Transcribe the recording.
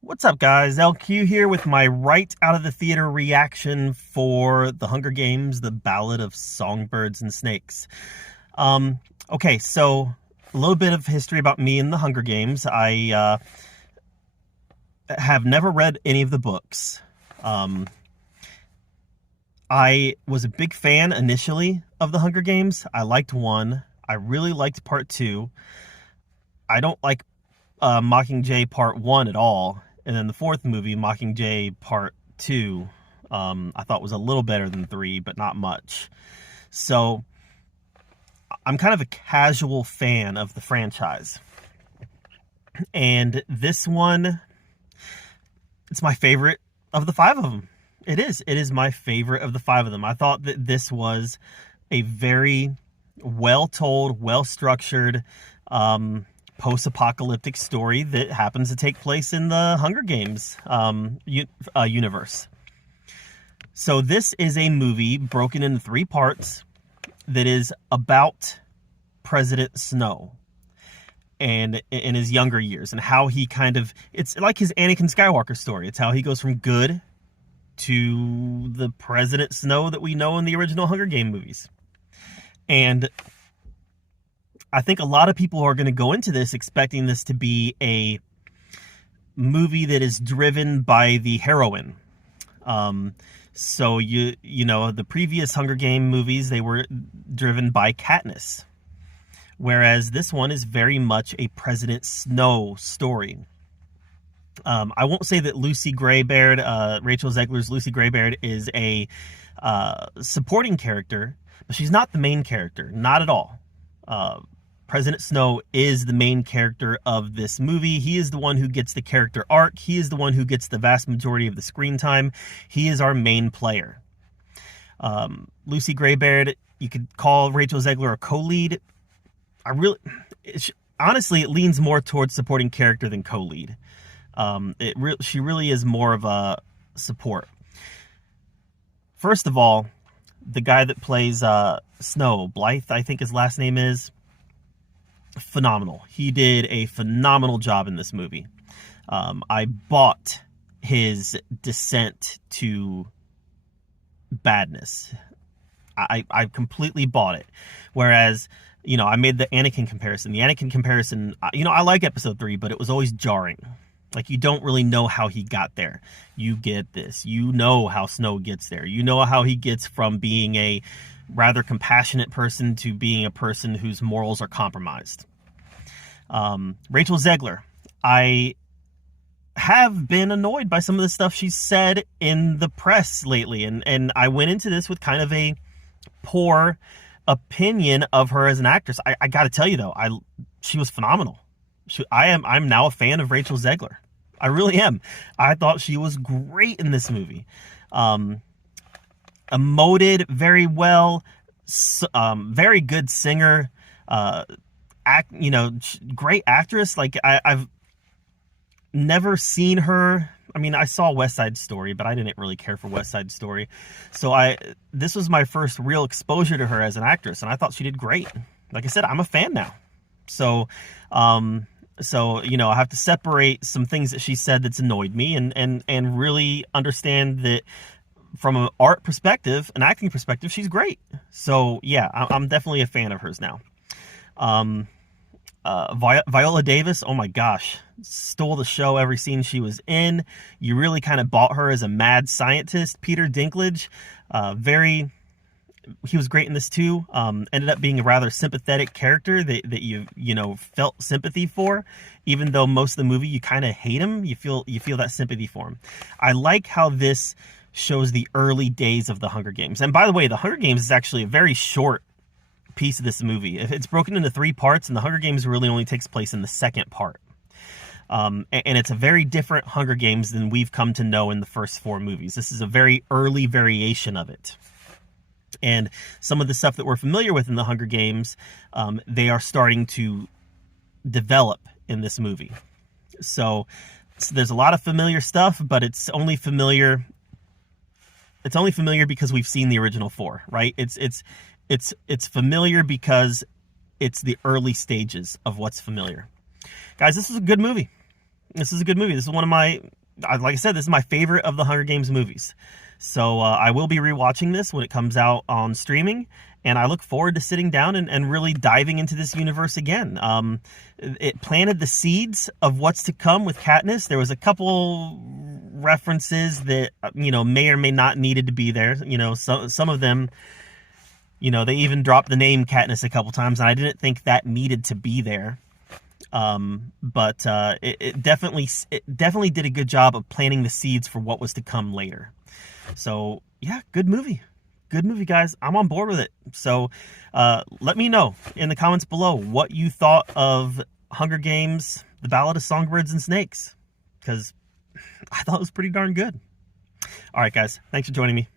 What's up, guys? LQ here with my right out of the theater reaction for The Hunger Games, The Ballad of Songbirds and Snakes. Okay, so a little bit of history about me and The Hunger Games. I have never read any of the books. Um, I was a big fan initially of The Hunger Games. I liked one. I really liked part two. I don't like Mockingjay Part 1 at all. And then the fourth movie, Mockingjay Part 2, I thought was a little better than 3, but not much. So I'm kind of a casual fan of the franchise. And this one, it's my favorite of the five of them. It is. It is my favorite of the five of them. I thought that this was a very well-told, well-structured, post-apocalyptic story that happens to take place in the Hunger Games universe. So this is a movie broken into 3 parts that is about President Snow and in his younger years and how he it's like his Anakin Skywalker story. It's how he goes from good to the President Snow that we know in the original Hunger Game movies. And I think a lot of people are going to go into this expecting this to be a movie that is driven by the heroine. So you know the previous Hunger Game movies, they were driven by Katniss, whereas this one is very much a President Snow story. I won't say that Lucy Greybeard, Rachel Zegler's Lucy Greybeard, is a supporting character, but she's not the main character, not at all. President Snow is the main character of this movie. He is the one who gets the character arc. He is the one who gets the vast majority of the screen time. He is our main player. Lucy Greybeard, you could call Rachel Zegler a co-lead. Honestly, it leans more towards supporting character than co-lead. She really is more of a support. First of all, the guy that plays Snow, Blythe, I think his last name is, phenomenal. He did a phenomenal job in this movie. I bought his descent to badness. I completely bought it. Whereas, I made the Anakin comparison. The Anakin comparison, I like episode 3, but it was always jarring. Like, you don't really know how he got there. You get this. You know how Snow gets there. You know how he gets from being a rather compassionate person to being a person whose morals are compromised. Rachel Zegler, I have been annoyed by some of the stuff she's said in the press lately, and I went into this with kind of a poor opinion of her as an actress. I got to tell you though, she was phenomenal. I'm now a fan of Rachel Zegler. I really am. I thought she was great in this movie. Emoted very well, very good singer, great actress. Like, I've never seen her. I mean, I saw West Side Story, but I didn't really care for West Side Story. So this was my first real exposure to her as an actress, and I thought she did great. Like I said, I'm a fan now. So, I have to separate some things that she said that's annoyed me and really understand that from an art perspective, an acting perspective, she's great. So yeah, I'm definitely a fan of hers now. Viola Davis, oh my gosh, stole the show every scene she was in. You really kind of bought her as a mad scientist. Peter Dinklage, he was great in this too. Ended up being a rather sympathetic character that you felt sympathy for, even though most of the movie you kind of hate him. You feel that sympathy for him. I like how this shows the early days of the Hunger Games. And by the way, the Hunger Games is actually a very short piece of this movie. It's broken into 3 parts, and the Hunger Games really only takes place in the second part. And it's a very different Hunger Games than we've come to know in the first 4 movies. This is a very early variation of it. And some of the stuff that we're familiar with in the Hunger Games, they are starting to develop in this movie. So there's a lot of familiar stuff, but it's only familiar because we've seen the original 4, right? It's familiar because it's the early stages of what's familiar. Guys, this is a good movie. This is a good movie. This is one of my, like I said, this is my favorite of the Hunger Games movies. So I will be rewatching this when it comes out on streaming, and I look forward to sitting down and really diving into this universe again. It planted the seeds of what's to come with Katniss. There was a couple references that, may or may not needed to be there. Some of them, they even dropped the name Katniss a couple times, and I didn't think that needed to be there. But it definitely did a good job of planting the seeds for what was to come later. So yeah, good movie, guys. I'm on board with it. So let me know in the comments below what you thought of Hunger Games: The Ballad of Songbirds and Snakes, because I thought it was pretty darn good. All right, guys, thanks for joining me.